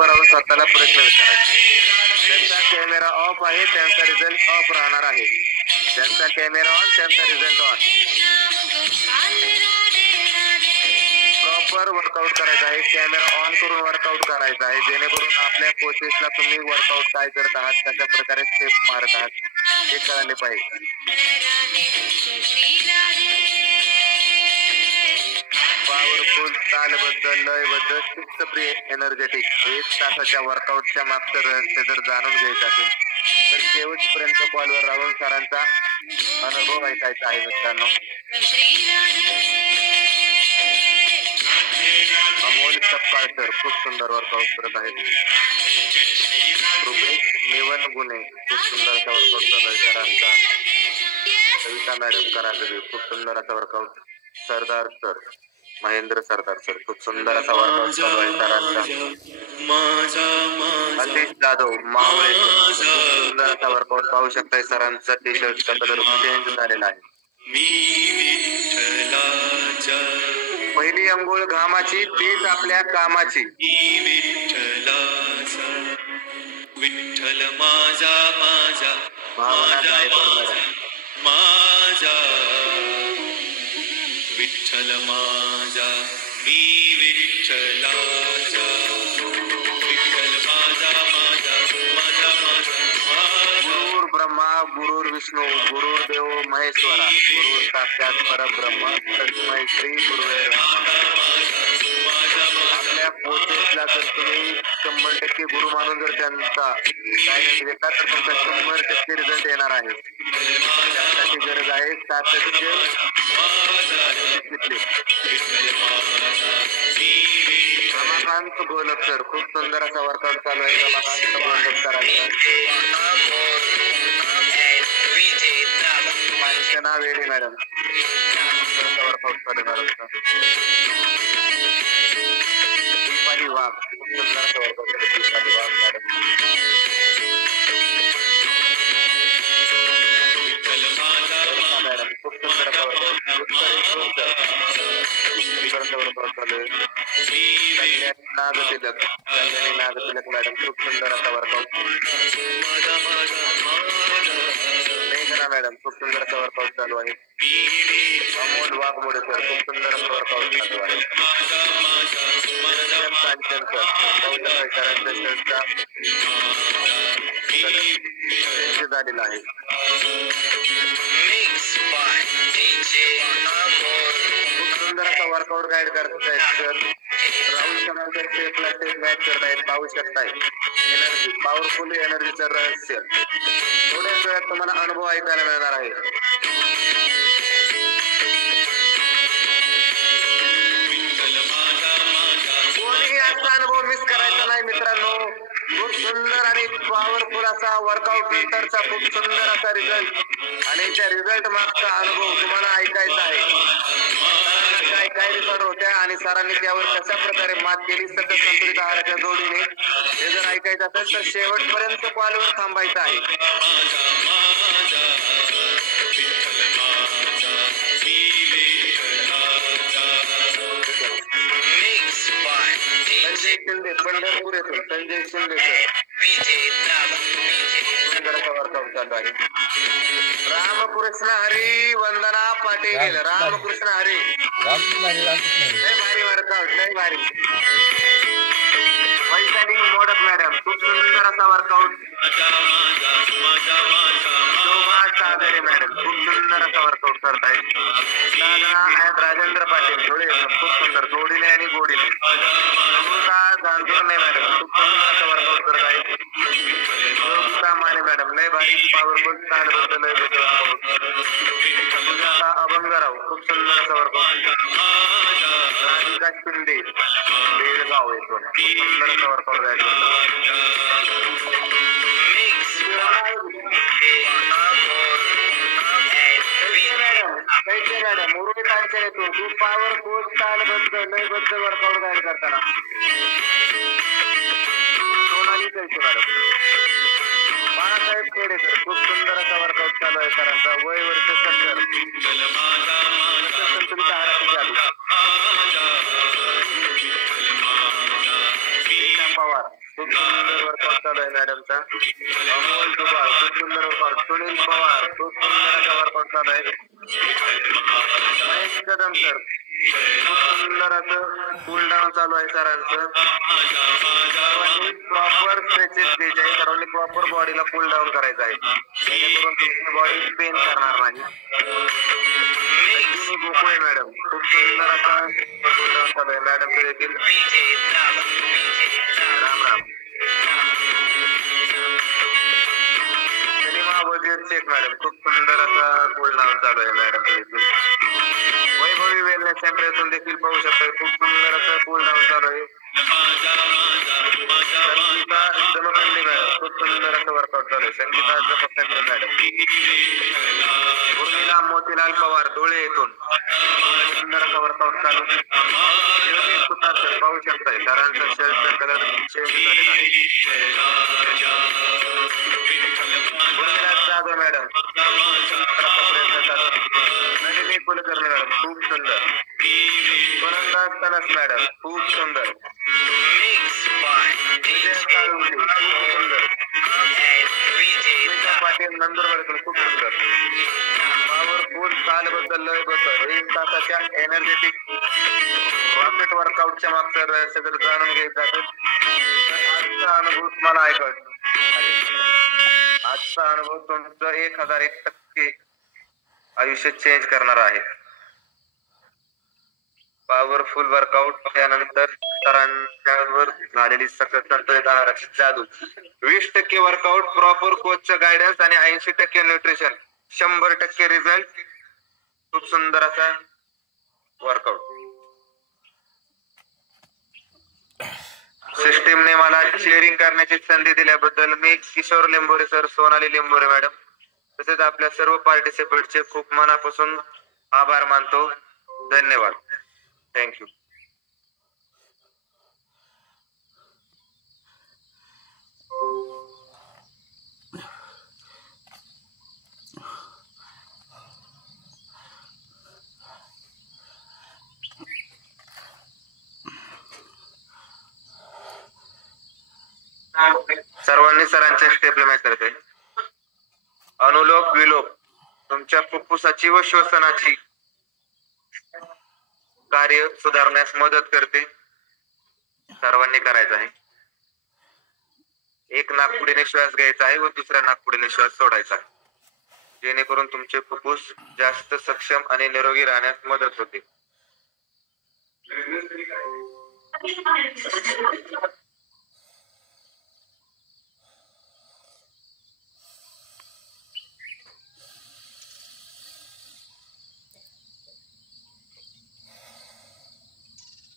राहून स्वतःला प्रश्न विचारायचे. ज्यांचा कॅमेरा ऑफ आहे त्यांचा रिझल्ट ऑफ राहणार आहे, ज्यांचा कॅमेरा ऑन त्यांचा रिझल्ट ऑन. प्रॉपर वर्कआउट करायचं आहे, कॅमेरा ऑन करून वर्कआउट करायचा आहे, जेणेकरून आपल्या कोचेसला तुम्ही वर्कआउट काय करत आहात, कशा प्रकारे स्टेप मारत आहात हे कळाले पाहिजे. पॉवरफुल, तालबद्ध, लयबद्ध, शिस्तप्रिय, एनर्जेटिक. 1 तासाच्या वर्कआउटच्या मागचं रहस्य जर जाणून घ्यायचं असेल तर शेवटपर्यंत कॉलवर राहून सरांचा अनुभव ऐकायचा आहे मित्रांनो. अमोल सपकाळ सर खूप सुंदर वर्कआउट करत आहेत. रुपेश निवनगुणे खूप सुंदर असा वर्कआउट चालू आहे सरांचा. कविता मॅडम करागरी खूप सुंदर असा वर्कआउट. सरदार सर, महेंद्र सरदार सर खूप सुंदर असा वर्कआउट चालू आहे सरांचा. अतिश जाधव मावळे सुंदर असा वर्कआउट पाहू शकताय. सरांचा टी शर्टचा कलर चेंज झालेला आहे. पहिली अंघोळ घामाची तीच आपल्या कामाची. विठ्ठल माझा माझा भावना माझा विठ्ठल माझा, मी विठ्ठलाचा. विठ्ठल माझा माझा माझा माझा. गुरुर ब्रह्मा गुरुर विष्णू गुरुर्देव महेश्वरा गुरुर साक्षात परब्रह्म तस्मै श्री गुरुवे नमः. आपल्या कोचेसला जर तुम्ही 100% गुरु मानून जर त्यांचा गायडन्स घेतला तर तुमचा 100% रिझल्ट येणार आहे. त्यासाठी गरज आहे सातत्य, डिसिप्लिन. रमाकांत गोलक सर खूप सुंदर असा वर्कआउट चालू आहे. रमाकांत गोलक सरांचा. कांचना वेडे मॅडम वर्कआउट चालू मॅडमचा. दीपाली वाघ खूप सुंदर असा वर्कआउट चालू. दीपाली वाघ मॅडम. मॅडम खूप सुंदर असा वर्कआउट चालू आहे. नागतिलक नागतिलक मॅडम खूप सुंदर असा वर्कआउट. मेघना मॅडम खूप सुंदर असा वर्कआउट चालू आहे. अमोल वाघमोडे सर खूप सुंदर असा वर्कआउट चालू आहे. कांचन सर सरांच्या शर्टचा झालेला आहे. खूप सुंदर असा वर्कआउट गाईड करतायत सर. राहुल सरांच्या स्टेपला स्टेप मॅच करतायत पाहू शकताय. एनर्जी, पॉवरफुल एनर्जीचं रहस्य थोड्याच वेळात तुम्हाला अनुभव ऐकायला मिळणार आहे. कोणीही आजचा अनुभव मिस करायचा नाही मित्रांनो. खूप सुंदर आणि पॉवरफुल असा वर्कआउट नंतरचा खूप सुंदर असा रिझल्ट आणि त्या रिझल्ट मागचा अनुभव तुम्हाला ऐकायचा आहे. काय काय रिझल्ट होत्या आणि सरांनी त्यावर कशा प्रकारे मात केली सतत संतुलित आहाराच्या जोडीने हे जर ऐकायचं असेल तर शेवटपर्यंत कॉलवर थांबायचं आहे. संजय शिंदे पंढरपूर येथून संजय शिंदे सुंदर असा वर्कआउट चालू आहे. रामकृष्ण हरी वंदना पाटील रामकृष्ण हरी लय भारी वर्कआउट लय भारी. वैशाली मोडक मॅडम खूप सुंदर असा वर्कआउट. शोभा सागरे मॅडम खूप सुंदर असा वर्कआउट करतायत. राजेंद्र पाटील थोडे खूप सुंदर जोडीने आणि गोडीने. अमृता गांधुर्णे मॅडम खूप सुंदर असा वर्कआउट करत आहेत. योगिता माने मॅडम लय भारी पॉवरफुल तालबद्ध लयबद्ध वर्कआउट. सुजाता अभंगराव खूप सुंदर असा वर्कआउट. राधिका शिंदे बेळगाव येथून खूप सुंदर असा वर्कआउट आहे. कैसे मॅडम उर्मी कांचन येथून खूप पॉवरफुल तालबद्ध लयबद्ध वर्कआउट गाईड करताना. सोनाली कैसे मॅडम. बाळासाहेब खेडेकर खूप सुंदर असा वर्कआउट चालू आहे सरांचा. वय वर्ष 70. संतुलित आहाराची चालू. पवार खूप सुंदर वर्कआउट चालू आहे मॅडमचा. अमोल दुबाळ खूप सुंदर वर्कआउट. सुनील पवार खूप सुंदर असा वर्कआउट चालू आहे. महेश कदम सर खूप सुंदर असं कूल डाऊन चालू आहे सरांचं. सर्वांनी प्रॉपर स्ट्रेचेस घ्यायचे आहे. सर्वांनी प्रॉपर बॉडीला कूल डाऊन करायचं आहे जेणेकरून तुमची बॉडी पेन करणार नाही. सचिनी गोकुळे मॅडम खूप सुंदर असा कूल डाऊन चालू आहे मॅडमचं देखील. राम राम. सलीमा वजीर शेख मॅडम खूप सुंदर असा कूल डाऊन चालू आहे मॅडमचं देखील. वैभवी वेलनेस सेंटर येथून देखील पाहू शकता खूप सुंदर असं कूल डाऊन चालू आहे. संगीता जमखंडी मॅडम खूप सुंदर असं वर्कआउट चालू आहे. संगीता जमखंडी मॅडम. उर्मिला मोतीलाल पवार धुळे येथून सुंदर असं वर्कआउट चालू. योगेश सुतार सर पाहू शकताय सरांचा शर्टचा कलर चेंज झालेला आहे. उर्मिला जाधव मॅडम प्रयत्न चालू. नलिनी कुलकर्णी मॅडम खूप सुंदर. गोलंदाज तनस मॅडम खूप सुंदर. विजय साळुंखे खूप सुंदर. स्मिता पाटील नंदुरबार खूप सुंदर. पॉवरफुल तालबद्दल लयबद्दल 1 तासाच्या एनर्जेटिक रॉकेट वर्कआउटच्या मागचं रहस्य जर जाणून घ्यायचं असेल तर आजचा अनुभव तुम्हाला ऐकायचा. आजचा अनुभव तुमचं 1001% आयुष्य चेंज करणार आहे. पॉवरफुल वर्कआउट त्यानंतर सरांच्यावर झालेली सतत संतुलित आहाराची जादू. 20% वर्कआउट प्रॉपर कोचचं गायडन्स आणि 80% न्यूट्रिशन 100% रिझल्ट. खूप सुंदर असा वर्कआउट. सिस्टीमने मला शेअरिंग करण्याची संधी दिल्याबद्दल मी किशोर लिंबोरे सर, सोनाली लिंबोरे मॅडम तसेच आपल्या सर्व पार्टिसिपेंटचे खूप मनापासून आभार मानतो. धन्यवाद. थँक्यू. सर्वांनी सरांच्या स्टेपला मॅच करते. अनुलोप विलोप तुमच्या फुफ्फुसाची व श्वसनाची कार्य सुधारण्यास मदत करते. सर्वांनी करायचं आहे. एक नाकपुडीने श्वास घ्यायचा आहे व दुसऱ्या नाकपुडीने श्वास सोडायचा जेणेकरून तुमचे फुफ्फुस जास्त सक्षम आणि निरोगी राहण्यास मदत होते.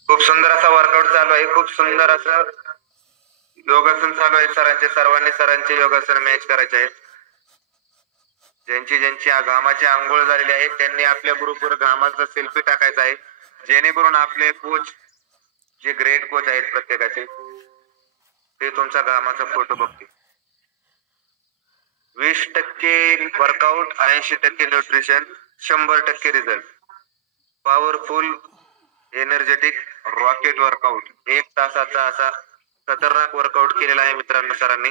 खूप सुंदर असा वर्कआउट चालू आहे. खूप सुंदर असं योगासन चालू आहे सरांचे. सर्वांनी सरांचे योगासन मॅच करायचे आहेत. ज्यांची घामाची आंघोळ झालेली आहे त्यांनी आपल्या ग्रुपवर घामाचा सेल्फी टाकायचा आहे जेणेकरून आपले कोच जे ग्रेट कोच आहेत प्रत्येकाचे ते तुमचा घामाचा फोटो बघतील. 20% workout 80% nutrition 100% result. Powerful energetic rocket workout 1 तासाचा असा खतरनाक वर्कआउट केलेला आहे मित्रांनो सरांनी.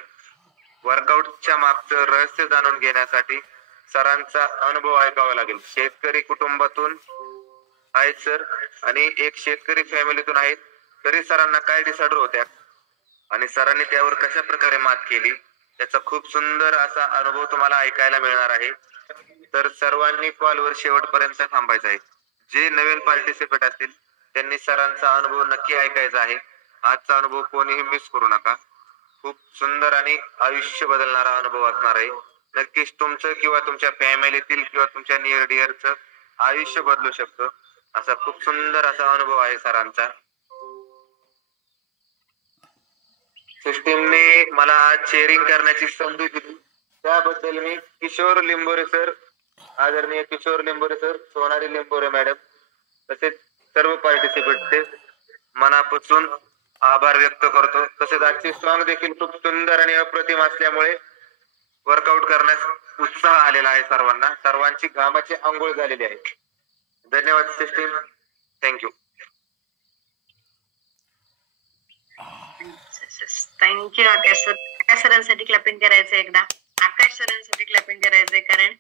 वर्कआउटच्या मागचं रहस्य जाणून घेण्यासाठी सरांचा अनुभव ऐकावा लागेल. शेतकरी कुटुंबातून आहेत सर आणि एक शेतकरी फॅमिलीतून आहेत तरी सरांना काय डिसऑर्डर होत्या आणि सरांनी त्यावर कशा प्रकारे मात केली त्याचा खूप सुंदर असा अनुभव तुम्हाला ऐकायला मिळणार आहे. तर सर्वांनी कॉलवर शेवटपर्यंत थांबायचं आहे. जे नवीन पार्टिसिपेट असतील त्यांनी सरांचा अनुभव नक्की ऐकायचा आहे. आजचा अनुभव कोणीही मिस करू नका. खूप सुंदर आणि आयुष्य बदलणारा अनुभव असणार आहे. नक्कीच तुमचं किंवा तुमच्या फॅमिलीतील किंवा तुमच्या नियर डिअरचं आयुष्य बदलू शकतं असा खूप सुंदर असा अनुभव आहे सरांचा. सिस्टीमने मला आज शेअरिंग करण्याची संधी दिली त्याबद्दल मी किशोर लिंबोरे सर, आदरणीय किशोर लिंबोरे सर, सोनाली लिंबोरे मॅडम तसेच सर्व पार्टिसिपेंटचे मनापासून आभार व्यक्त करतो. तसेच आजचे सॉंग देखील खूप सुंदर आणि अप्रतिम असल्यामुळे वर्कआउट करण्यास उत्साह आलेला आहे सर्वांना. सर्वांची घामाची आंघोळ झालेली आहे. धन्यवाद सिस्टीम. थँक्यू. थँक्यू आकाश सर. आकाश सरांसाठी क्लॅपिंग करायचं एकदा. आकाश सरांसाठी क्लॅपिंग करायचंय कारण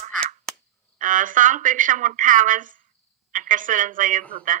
पहा सॉन्ग पेक्षा मोठा आवाज आकाश सरांचा येत होता.